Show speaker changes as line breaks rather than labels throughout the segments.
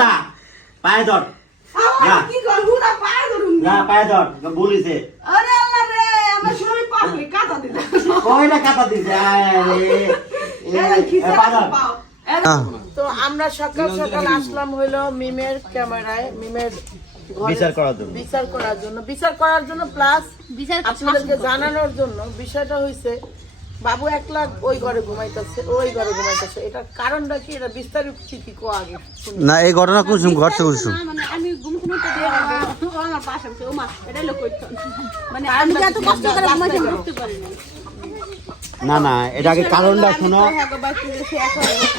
বাচ্চা পায়ে ধর।
আমার কি করব না পায়ে ধরুন।
যা পায়ে ধর বলিছে।
আরে আল্লাহ রে আমার শরীর পাগলে কাটা দিলাম
কয়টা কাটা দিছে? আয় রে
এই খিসে
পা ধর।
তো আমরা সকাল সকাল আসলাম হইল মিমের ক্যামেরায় মিমের
বিচার করার জন্য।
বিচার করার জন্য। বিচার করার জন্য প্লাস
বিচার
আপনাদেরকে জানানোর জন্য। বিষয়টা হইছে বাবু এক লাখ ওই ঘরে ঘুমাইতেছে ওই ঘরে ঘুমাইতেছে। এটার কারণটা কি? এটা বিস্তারিত কি কি কো আগে?
না এই ঘটনা কুসুম ঘটছে কুসুম
না, মানে আমি ঘুম ঘুমাতে দিয়ে ও আমার পাশে আছে, ও মা, এটাই লোক করতো। মানে আমি যে এত কষ্ট করে ঘুমাইছি, আমি বুঝতে পারি নাই।
না না এটাকে কারণটা শোনো।
হ্যাঁ একলা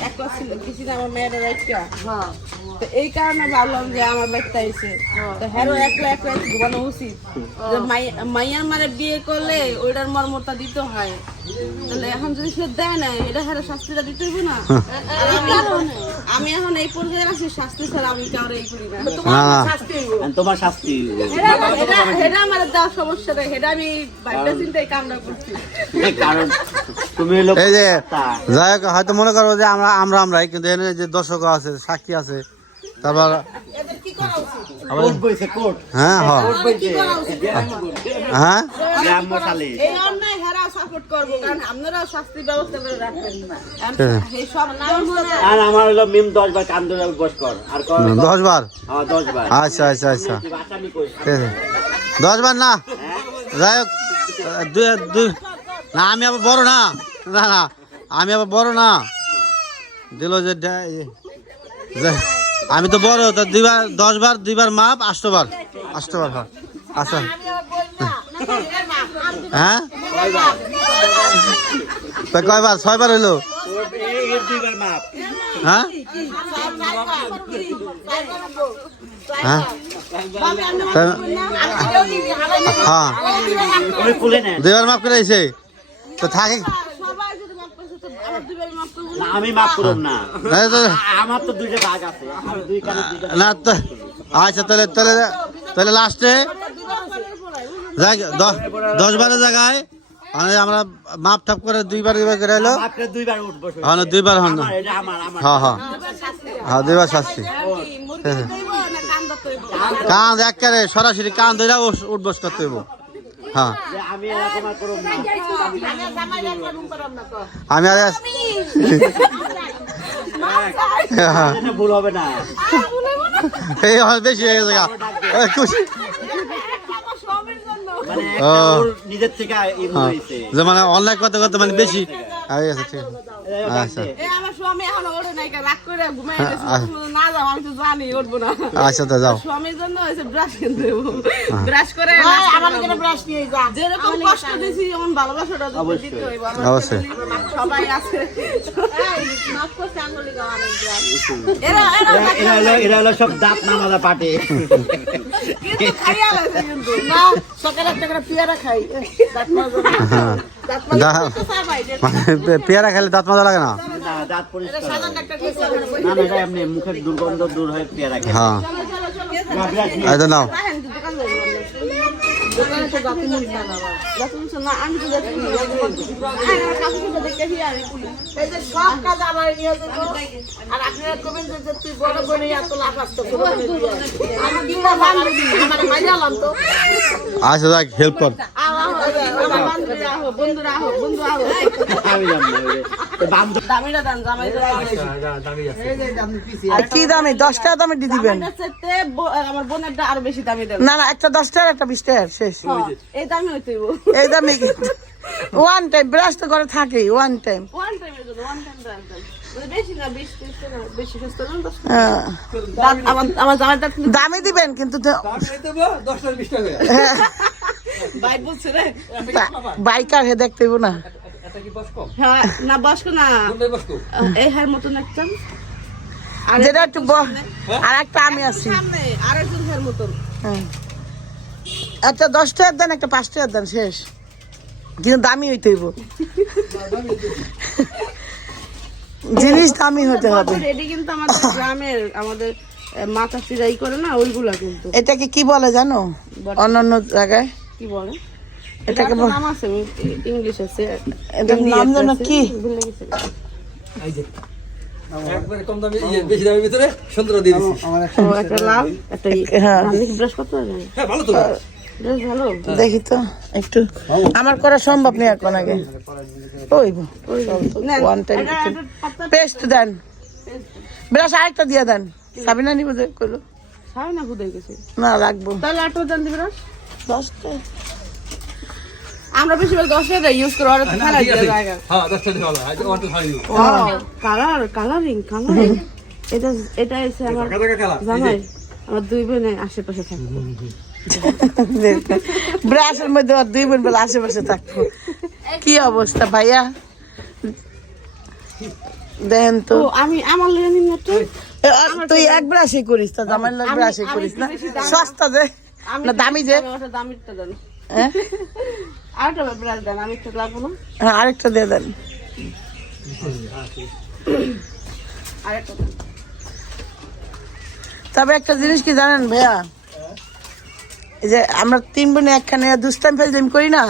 একলা ছিল। কিছু আমার মেয়েরা রাখা তো এই কারণে ভাবলাম যে আমার বাচ্চা আইছে। তো হ্যারো একলা একলা ঘুমানো উচিত। যে মাইয়ার মারে বিয়ে করলে ওইটার মর্মতা দিতে হয়। তাহলে এখন যদি সে দেয় না এটা হ্যারো শাস্তিটা দিতে হইব না? আমি- আমি এখন এই পর্যায়ে আছি শাস্তি ছাড়া আমি কাউরে এই করি না।
তোমার শাস্তি
এটা আমার দেওয়ার সমস্যা নেই। এটা আমি চিন্তায় কামনা করছি।
কারণ তুমি
এই যে যাই হোক হয়তো মনে করো যে আমরা আমরা আমরাই কিন্তু এখানে যে দর্শক আছে সাক্ষী আছে তারপর
এদের কি করা উচিত
কোর্ট বইছে। কোর্ট
হ্যাঁ। হ্যাঁ? হ্যাঁ
গ্রাম মশালে
এই অন্যায় হেরা সাপোর্ট করব কারণ আপনারাও শাস্তি ব্যবস্থা করে রাখবেন
ঠিক
এই সব ব্যবস্থা
আর আমার হলো মিম দশ বার হ্যাঁ
আচ্ছা আচ্ছা আচ্ছা। আছে। দশ বার না? যাই হোক না আমি আবার বড় না। না না আমি আবার বড় না। দিল যে- আমি তো বড়, তা দুইবার দশ বার দুইবার মাপ, আষ্টবার। আষ্টবার, হয়। আচ্ছা। হ্যাঁ? তা কয়বার? ছয়বার হইল? হ্যাঁ? হ্যাঁ? হ্যাঁ। দুইবার মাপ করে আইছে। তো থাকে
আমি মাপ করব না?
না তো-
আমার তো দুইটা ভাগ আছে। আমি দুই কানে দুইটা
না তো আচ্ছা তাহলে তাহলে তাহলে লাস্টে যাই দ- দশ বারো জায়গায় মানে আমরা মাপ টাপ করে দুইবার দুইবার করে এলো।
দুইবার
হ্যাঁ দুইবার হন। না
আমার এটা আমার আমার।
হ্যাঁ হ্যাঁ। হ্যাঁ দুইবার শাস্তি। কান একেবারে সরাসরি কান ধরে উঠবস করতে হইব। হ্যাঁ।
আমি এরকম আর করব না।
আমি আর আস- হ্যাঁ,
এটা ভুল হবে না।
এই বেশি হয়ে গেছে খুশি
মানে
হ্যাঁ মানে অনলাইন করতে করতে মানে বেশি হয়ে ঠিক আছে। আচ্ছা। আচ্ছা তো যাও।
স্বামীর জন্য হয়েছে ব্রাশ কিনতে ব্রাশ করে
আমার জন্য ব্রাশ নিয়ে যা।
যেরকম কষ্ট দিয়েছি যেমন ভালোবাসাটা দিতে হইব
অবশ্যই।
সবাই আছে। এরা
হলো সব দাঁত নামাজা পাটে
কিন্তু খাইয়া কিন্তু।
না সকালে একটা করে পেয়ারা খাই। দাঁত
মানে পেয়ারা খেলে দাঁত মজা লাগে না?
না দাঁত পরিষ্কার
সাদা
হবে।
একটা কিছু হবে না।
না না এটা এমনি মুখের দুর্গন্ধ দূর হয়ে
হ্যাঁ। তো নাও
দেখে
আচ্ছা যাক হেল্প কর।
বন্ধুরা বন্ধু আহো
আমি
কি দামে? দশ টাকা দামে দিয়ে দিবেন।
আমার বোনেরটা আরও বেশি দামি
না না একটা দশ টাকা একটা বিশ টাকা শেষ।
এই দামি
এই দামে ওয়ান টাইম ব্রাশ তো করে ওয়ান টাইম
ওয়ান টাইমের জন্য ওয়ান টাইম দাম
দিবেন কিন্তু বাইকার হে দেখতে না।
হ্যাঁ না বসকো না। এই হার মতন একটা। আর
যেটা একটু আর একটা আমি আছি।
হার মতন।
হ্যাঁ। একটা দশ টাকার দেন একটা পাঁচ টাকার দেন শেষ। কিন্তু দামি হইতে হইব। জিনিস দামি হতে হবে।
রেডি কিন্তু আমাদের গ্রামের আমাদের মাথা ফিরাই করে না ওইগুলা কিন্তু।
এটাকে কি বলে জানো? অন্যান্য জায়গায়।
কি বলে?
এটাকে
নাম আছে ইংলিশ আছে।
এটার নাম যেন কি?
ভুলে গেছি।
একবারে কম দামে ইয়ে, বেশি দামের ভিতরে সুন্দর দিয়ে দিচ্ছি
ও, একটা লাভ একটা
হ্যাঁ।
ব্রাশ করতে পারবে
হ্যাঁ ভালো তো।
বেশ ভালো।
দেখি তো একটু। আমার করা সম্ভব নেই এখন আগে। ওই ওয়ান টাইম পেস্ট দেন। ব্রাশ আরেকটা দিয়ে দেন। সাবিনা নিব যে
না খুদাই গেছে।
না রাখব।
তাহলে আটটা দেন ব্রাশ
দশটা।
আমরা বেশিরভাগ দশ টাকা ইউজ করি
না,
জায়গা।
হ্যাঁ দিয়ে ফাইভ
কালার কালারিং কালারিং। এটা এটা এসে আমার
টাকা টাকা খেলা
জামাই। আমার দুই বোনে আশেপাশে থাকে
ব্রাশের মধ্যে আর দুই বোন বেলা আশেপাশে থাকব। কি অবস্থা ভাইয়া? দেখেন তো।
তো আমি আমার লেগে নিন একটু
তুই এক ব্রাশই করিস তা জামাই লোক ব্রাশই করিস না? সস্তা যে না দামি যে।
দামিটা দেন।
হ্যাঁ
আরেকটা ব্রাশ দেন আমি একটু লাগবো না?
হ্যাঁ, আরেকটা দিয়ে দেন।
আরেকটা দেন।
তবে একটা জিনিস কি জানেন ভাইয়া? এই যে আমরা তিন বোনে একখানে দুষ্টান ফেলজিম করি না?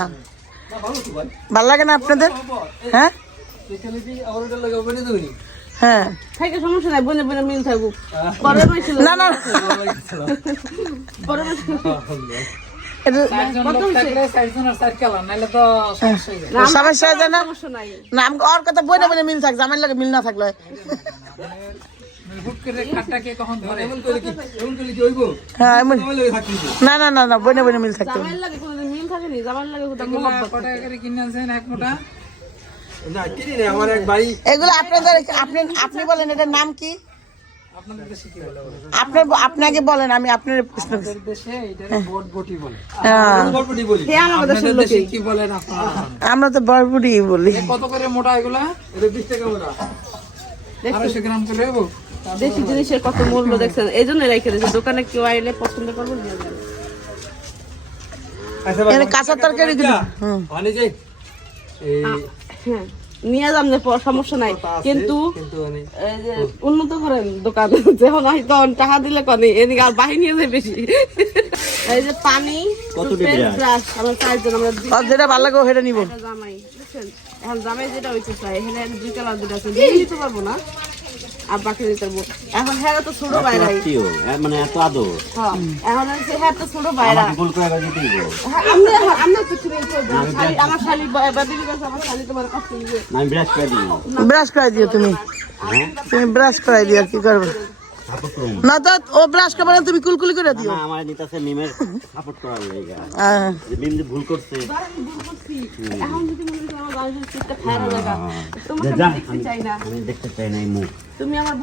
ভালো লাগে না আপনাদের? হ্যাঁ?
আমার লাগে
হ্যাঁ।
থাকে সমস্যা নাই বনে বনে মিল থাকুক।
না
আমার
হয়ে। মিল থাক লাগে মিল না থাকলে।
এমন করে কি এমন করে কি হইব?
হ্যাঁ
লাগে।
না না না না বইনে বইনে মিল থাকতে
লাগে মিল লাগে থাকে।
না কিনি না এক ভাই
এগুলো আপনাদের আপনি আপনি বলেন এটার নাম কি? আপনার আপনাকে বলেন আমি আপনার প্রশ্ন করছি। হ্যাঁ,
বলি।
আমার
তো বরবুড়ি বলি।
বিশ টাকা মোটা।
দেশি জিনিসের কত মূল্য দেখছেন? এই জন্য রেখে দিয়েছে। দোকানে কেউ আইলে পছন্দ করব নিয়ে যাবে
আচ্ছা
কাঁচা তরকারি গুলো হুম।
হ্যাঁ নিয়ে যান না সমস্যা নাই। কিন্তু
কিন্তু
এই যে উন্নত করেন দোকান যখন হয় তখন টাকা দিলে কনে এদিকে আর বাহিনী যায় বেশি। এই যে পানি
কত
ব্রাশ আমরা চারজন আমরা
যেটা ভালো লাগে সেটা নিব।
জামাই বুঝছেন? এখন জামাই যেটা হইতে চাই এখানে দুই কালার দুটো আছে নিয়ে নিতে পারব না। আর বাকি দিতে পারব এখন হ্যাঁ তো ছোট বাইরা
আত্মীয়, মানে এত আদর।
হ্যাঁ এখন হচ্ছে হ্যাঁ তো ছোট বাইরা
ভুল করে
গেছি আমি আমি কিছু নেই আমার শালি কাছে আমার শালি তোমার
কাছে আমি ব্রাশ করে দিই।
ব্রাশ করে দিও তুমি।
হ্যাঁ।
তুমি ব্রাশ করে দিও কি করবে? না। তো ও ব্রাশ করবে তুমি কুলকুলি করে দিও।
আমার নিতাছে মিমের সাপোর্ট করার লেগে।
হ্যাঁ।
যে মিম যে ভুল করছে।
এখন যদি মনে করো আমার গাড়ির সিটটা খারাপ লাগা তোমাকে দেখতে চাই না।
আমি দেখতে চাই না এই মুখ।
তুমি আমার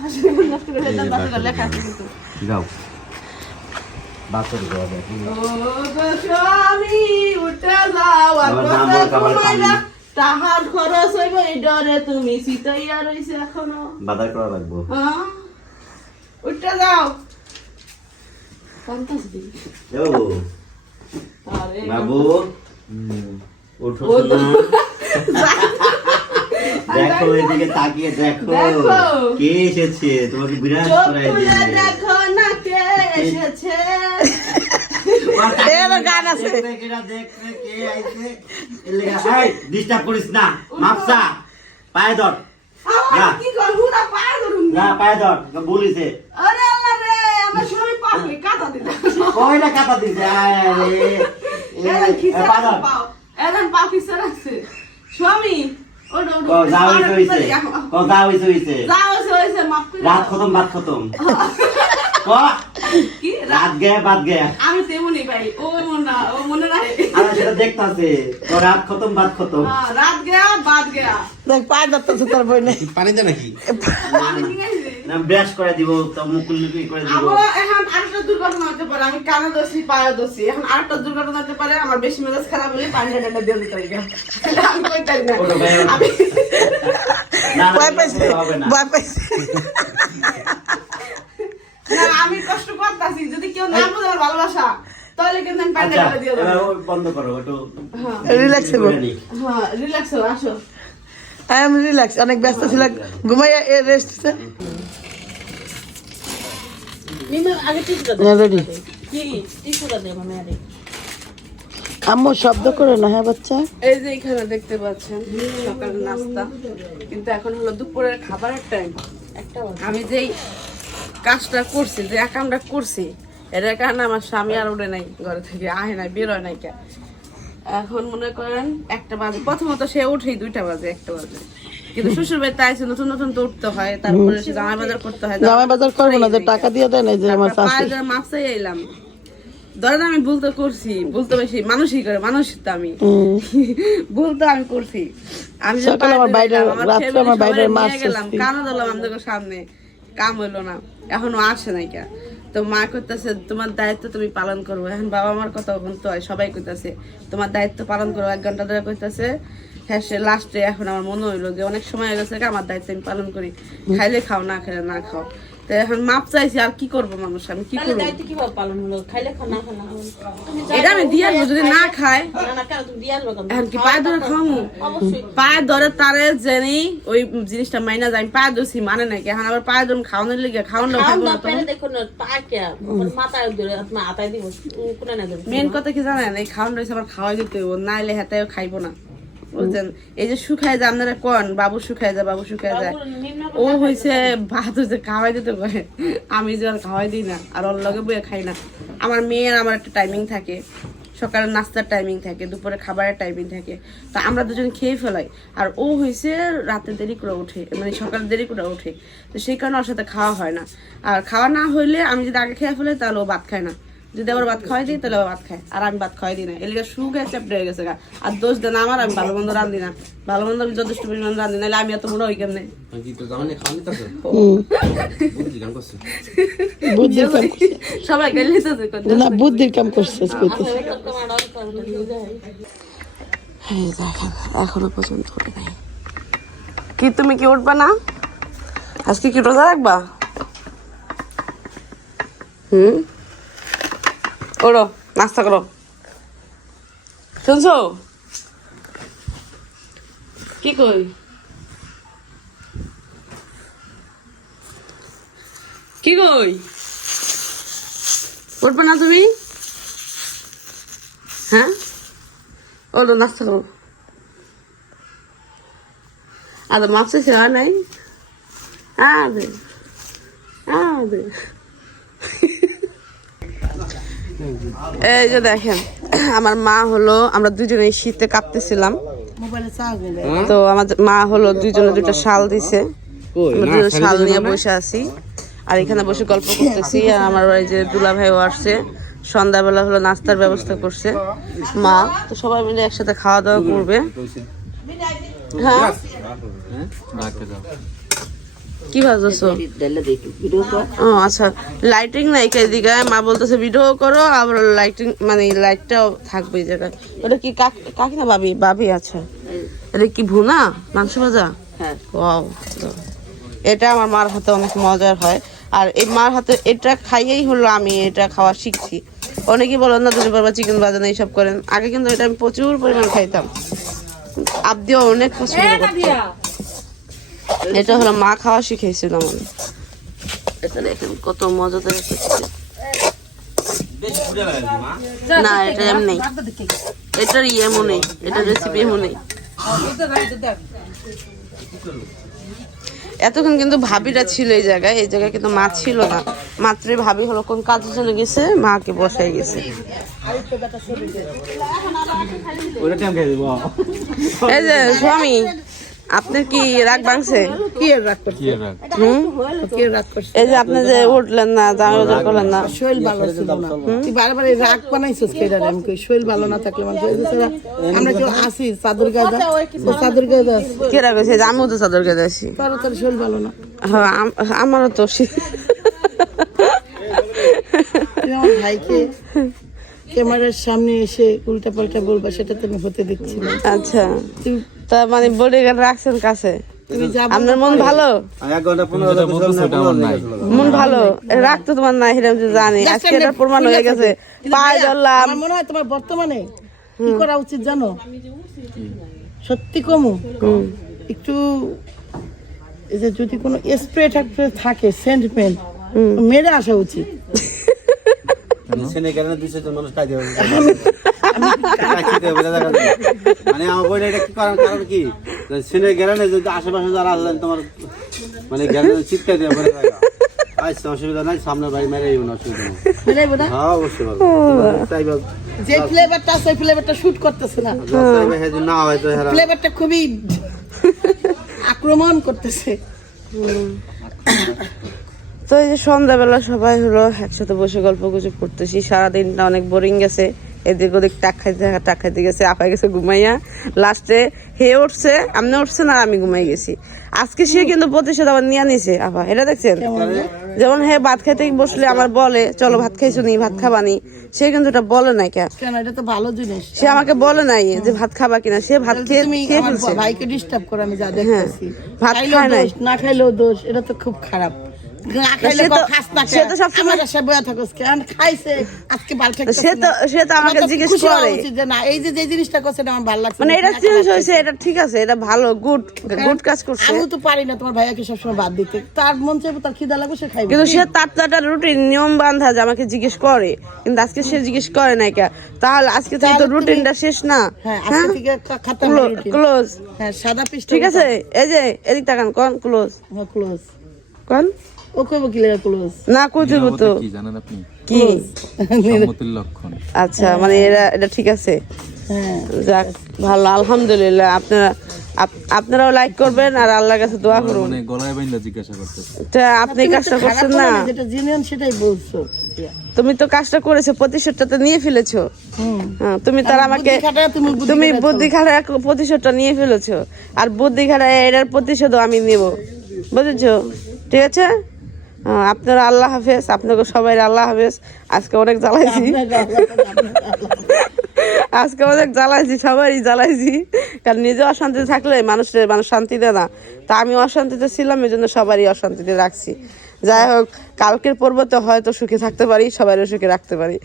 নষ্ট করে লেখা আছে কিন্তু।
যাও। বাসর গো
উঠে যাও আর কথা। তাহার খরচ হইব এই ডরে তুমি সিতাইয়া রইছে এখনও।
বাজার করা লাগবো।
হ্যাঁ? উঠে যাও।
বাবু ওঠো। দেখো এদিকে তাকিয়ে দেখো। কে এসেছে? তোমাকে বিরাজ
চোখ
করাই
দেখো না কে এসেছে।
এর গান আছে।
ডিস্টার্ব করিস না। মাপসা পায়ে ধর।
কি করব? না পায়ে
ধর বলিছে।
আরে আল্লাহ রে আমার স্বামী পাগলি কাটা
কই না কাটা দিছে আয় রে।
এরকম
পা ধর
পাও এরকম পা খিসে রাখছে স্বামী
রাত খতম বাদ খতম। রাত গয়া বাদ গয়া
আমি তেমনি ভাই ও মনে ও মনে
আর সেটা দেখতাছে। রাত খতম বাদ খতম।
হ্যাঁ, রাত গয়া বাদ গয়া।
দেখ পায়ে ধরতেছে তোর বইনে।
পানিতে নাকি?
আমি কি
না ব্রাশ করে দিব তো মুকুল্লি করে দিব।
আমার এখন আরেকটা দুর্ঘটনা হতে পারে। আমি কানে দোষী পায়ে দোষী এখন আরেকটা দুর্ঘটনা হতে পারে। আমার বেশি মেজাজ খারাপ হলে পানি ঢাকা দিয়ে দিতে হবে আমি কইতাই না?
ওটা ভাই আমার-
আমি
না না
ভয় পাইছে ভয় পাইছে।
না আমি কষ্ট করতেছি। যদি কেউ না বুঝে ভালোবাসা। তাহলে কিন্তু আমি পানি
আচ্ছা
দিয়ে দেবো।
বন্ধ করো একটু
রিল্যাক্স হব
হ্যাঁ রিল্যাক্স আসো।
আই এম রিল্যাক্স অনেক ব্যস্ত ছিল। ঘুমাইয়া রেস্ট
মিমে আগে টিসুটা
রেডি
কি টিসুটা দে মানে
আম্মু শব্দ করে না হ্যাঁ বাচ্চা?
এই যে এখানে দেখতে পাচ্ছেন সকালের নাস্তা। কিন্তু এখন হলো দুপুরের খাবারের টাইম আমি যেই কাজটা করছি যে কামটা করছি এটার কারণে আমার স্বামী আর উঠে নাই ঘরে থেকে আহে নাই বেরোয় নাই কে? এখন মনে করেন একটা বাজে। প্রথমত সে উঠেই দুইটা বাজে একটা বাজে। কিন্তু শ্বশুর বাড়িতে আইসে নতুন নতুন তো উঠতে হয় তারপরে সে জামাই বাজার করতে হয়
জামাই বাজার করব না যে টাকা দিয়ে দেয় না যে আমার
চাই এলাম ধরেন আমি ভুল তো করছি ভুল তো বেশি মানুষই করে মানুষ তো আমি। ভুল তো আমি করছি। আমি
সকালে আমার বাইরে- রাত্রে আমার বাইরে মাছ
গেলাম। কানো দিলাম আমাদের সামনে কাম হইল না এখনও আসে নাই কে? তো মা করতেছে তোমার দায়িত্ব তুমি পালন করব এখন বাবা মার কথা বলতে হয় সবাই করতেছে তোমার দায়িত্ব পালন করব এক ঘণ্টা ধরে করতেছে হ্যাঁ সে লাস্টে এখন আমার মনে হইল যে অনেক সময় হয়ে গেছে, আমার দায়িত্ব আমি পালন করি। খাইলে খাও, না খাইলে না খাও। এখন মাপ চাইছি আর কি করব মানুষ? আমি কি করব? এটা আমি দিয়ে আসব যদি না খায়। এখন কি পায়ে ধরে খাওয়াবো পায়ে ধরে তারে জেনি ওই জিনিসটা মাইনা যায়। আমি পায়ে ধরছি মানে নাকি এখন আবার পায়ে ধরুন খাওয়ানোর লিগে খাওয়ানো? মেন কথা কি জানেন? এই খাওয়ান রয়েছে আবার খাওয়াই দিতে নাইলে হেতায়ও খাইবো না। বুঝছেন এই যে শুকায় যায় আপনারা কন? বাবু শুকায় যায় বাবু শুকায় যায় ও হয়েছে ভাত হয়েছে খাওয়াই দিতে পারে। আমি যে আর খাওয়াই দিই না আর ওর লগে বইয়ে খাই না। আমার মেয়ের আমার একটা টাইমিং থাকে। সকালের নাস্তার টাইমিং থাকে দুপুরে খাবারের টাইমিং থাকে। তা আমরা দুজন খেয়ে ফেলাই। আর ও হয়েছে রাতে দেরি করে ওঠে মানে সকালে দেরি করে ওঠে। তো সেই কারণে ওর সাথে খাওয়া হয় না। আর খাওয়া না হইলে আমি যদি আগে খেয়ে ফেলে তাহলে ও ভাত খায় না। যদি আবার ভাত খাওয়াই দিই তাহলে ভাত খায় আর আমি ভাত খাওয়াই দিই না এলাকা সুগার চ্যাপ্টার হয়ে গেছে গা। আর দোষ দেন আমার আমি ভালো মন্দ রান্ধি না ভালো মন্দ আমি যথেষ্ট পরিমাণ রান্ধি নাহলে আমি এত বড় হই কেমনে। সবাই গেলে
না বুদ্ধির কাম করছে।
এখনও পর্যন্ত উঠে নাই কি তুমি কি উঠবা না আজকে কি রোজা রাখবা হুম ওড়ো, নাস্তা করো। শুনছো? কি কই? কি কই? উঠবে না তুমি? হ্যাঁ? ওলো নাস্তা করো। আর মাপ শেষে হয় নাই? আ আরে। এই যে দেখেন আমার মা হলো আমরা দুজনে শীতে কাঁপতেছিলাম। তো আমাদের মা হলো দুজনে দুটো শাল দিছে। আমরা দুজন শাল নিয়ে বসে আছি। আর এখানে বসে গল্প করতেছি আর আমার এই যে দুলা ভাইও আসছে। সন্ধ্যাবেলা হলো নাস্তার ব্যবস্থা করছে মা। তো সবাই মিলে একসাথে খাওয়া দাওয়া করবে। হ্যাঁ? কি ভাবছ ও আচ্ছা। লাইটিং নাই এদিকে মা বলতেছে ভিডিও করো আবার লাইটিং মানে লাইটটাও থাকবে এই জায়গায়। ওটা কি কাকি না ভাবি ভাবি আচ্ছা এটা কি ভুনা? মাংস ভাজা? হ্যাঁ। এটা আমার মার হাতে অনেক মজার হয়। আর এই মার হাতে এটা খাইয়েই হলো আমি এটা খাওয়া শিখছি। অনেকেই বলেন না দুজন বাবা চিকেন বাজানো এইসব করেন। আগে কিন্তু এটা আমি প্রচুর পরিমাণ খাইতাম। আবদিও অনেক পছন্দ করতো। এটা হলো মা খাওয়া শিখেছিল এটা দেখেন কত মজাদার একটা না এটা এমনি এটার ইয়েমও নেই এটার রেসিপি এমন এতক্ষণ কিন্তু ভাবিরা ছিল এই জায়গায় এই জায়গায় কিন্তু মা ছিল না। মাত্রই ভাবি হলো কোন কাজে চলে গেছে মাকে বসাই গেছে। এই যে স্বামী। আপনার কি রাগ ভাঙছে?
কি এর রাগ করছে?
হুম?
কি এর রাগ করছে?
এই যে আপনি যে উঠলেন না জামা করলেন না।
শৈল ভালো ছিল না। তুই বারবার এই রাগ বানাইছিস কেডা আমি কই শৈল ভালো না থাকলে মানুষ এই যে আমরা কেউ আসি চাদর গায়ে দা চাদর গায়ে দাস
কে রাখছে যে আমিও তো চাদর কেটে আসি।
তোর তোর শৈল ভালো না।
হ্যাঁ আমারও তো
আমার ভাইকে ক্যামেরার সামনে এসে উল্টা পাল্টা বলবা সেটা তো আমি হতে দিচ্ছি না।
আচ্ছা। তা মানে বডিগার্ড রাখছেন কাছে। আপনার মন ভালো?
এক ঘণ্টা পনেরো
মন ভালো? রাখতো তোমার নাই হিরাম যে জানি। আজকে এটা প্রমাণ হয়ে গেছে। পায়ে ধরলাম।
মনে হয় তোমার বর্তমানে কি করা উচিত জানো? সত্যি কমু? একটু এই যে যদি কোনো স্প্রে টাকপ্রে থাকে সেন্ট পেন্ট মেরে আসা উচিত।
সেনে কেন দুইশো জন মানুষ
মানে আমার বইটা এটা কি কারণ কারণ কি? গেলেন যদি আশেপাশে যারা আছেন তোমার মানে গেলেন চিৎকার দিয়ে বলে আচ্ছা অসুবিধা নাই সামনে বাড়ি মেরে না অসুবিধা নেই। হ্যাঁ অবশ্যই পারব
যে ফ্লেভারটা আছে ফ্লেভারটা শুট করতেছে না।
না হয় তো
ফ্লেভারটা খুবই আক্রমণ করতেছে।
তো এই যে সন্ধ্যাবেলা সবাই হলো একসাথে বসে গল্প গুজব করতেছি। সারাদিনটা অনেক বোরিং গেছে। এদিক ওদিক টাক খাইতে টাক খাইতে গেছে আপা গেছে ঘুমাইয়া। লাস্টে হে উঠছে আমনে উঠছে না আমি ঘুমাই গেছি। আজকে সে কিন্তু প্রতিশোধ আবার নিয়ে নিছে আপা এটা দেখছেন? যেমন হে ভাত খাইতে বসলে আমার বলে চলো ভাত খাইছো নি ভাত খাবা নি। সে কিন্তু এটা বলে নাই
কেন এটা তো ভালো জিনিস।
সে আমাকে বলে নাই যে ভাত খাবা কিনা সে ভাত খেয়ে খেয়ে ফেলছে।
ভাইকে ডিস্টার্ব করে আমি যা দেখতেছি।
ভাত খায়।
দোষ না খাইলেও দোষ এটা তো খুব খারাপ। না
সে তো-
কও খাস
সে তো সবসময়-
আমার সে বয়া থাকোস কেন খাইছে আজকে
সে তো সে তো আমাকে জিজ্ঞেস করে।
যে না এই যে যে জিনিসটা করছে আমার ভালো লাগছে
মানে এটা চেঞ্জ হয়েছে এটা ঠিক আছে এটা ভালো গুড গুড কাজ করছে।
আমিও তো পারি না তোমার ভাইয়াকে সবসময় বাদ দিতে। তার মন চাইবে তার খিদা লাগবে সে খাইবে।
কিন্তু সে তার তো একটা রুটিন নিয়ম বান্ধা যে আমাকে জিজ্ঞেস করে। কিন্তু আজকে সে জিজ্ঞেস করে না কে? তাহলে আজকে থেকে তো রুটিনটা শেষ না।
হ্যাঁ আজকে থেকে খাতাম
ক্লোজ।
হ্যাঁ সাদা পিস
ঠিক আছে এই যে এদিক তাকান কোন ক্লোজ?
হ্যাঁ ক্লোজ।
কোন?
ও কইব কি লাগে ক্লোজ?
না কই তো?
কি জানেন আপনি?
কি?
সম্মতির লক্ষণ।
আচ্ছা মানে এরা এটা ঠিক আছে।
হ্যাঁ
যাক ভালো আলহামদুলিল্লাহ আপনারা আপনারাও লাইক করবেন আর আল্লাহর কাছে দোয়া করুন।
মানে গলায় বাইন্দা জিজ্ঞাসা করতেছে।
তা আপনি কাজটা করছেন না?
যেটা জেনুইন সেটাই বলছো।
তুমি তো কাজটা করেছ প্রতিশোধটা তো নিয়ে ফেলেছো। হ্যাঁ, তুমি তার আমাকে
তুমি বুদ্ধি
খাটায় প্রতিশোধটা নিয়ে ফেলেছো। আর বুদ্ধি খাড়া এটার প্রতিশোধও আমি নিব। বুঝেছ? ঠিক আছে? আপনারা আল্লাহ হাফেজ আপনাকে সবাই আল্লাহ হাফেজ। আজকে অনেক জ্বালাইছি। আজকে অনেক জ্বালাইছি সবারই জ্বালাইছি। কারণ নিজে অশান্তি থাকলে মানুষের মানুষ শান্তি দেয় না। তা আমি অশান্তিতে ছিলাম এই জন্য সবারই অশান্তিতে রাখছি। যাই হোক কালকের পর্বতে হয়তো সুখে থাকতে পারি সবারও সুখে রাখতে পারি।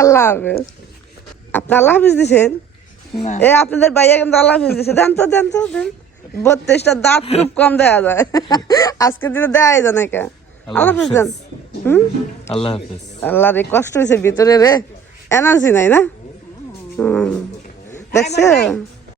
আল্লাহ হাফেজ।
আপনি আল্লাহ হাফিজ দিছেন? এ আপনাদের ভাইয়া কিন্তু আল্লাহ হাফিজ দিছে। দেন তো দেন তো দেন। বত্রিশটা দাঁত খুব কম দেয়া যায়। আজকে দিনে দেয়াই যায় না কে আল্লাহ হাফিজ দেন হুম?
আল্লাহ হাফেজ।
আল্লাহ রে কষ্ট হয়েছে ভিতরে রে। এনার্জি নাই না? হুম। দেখছে?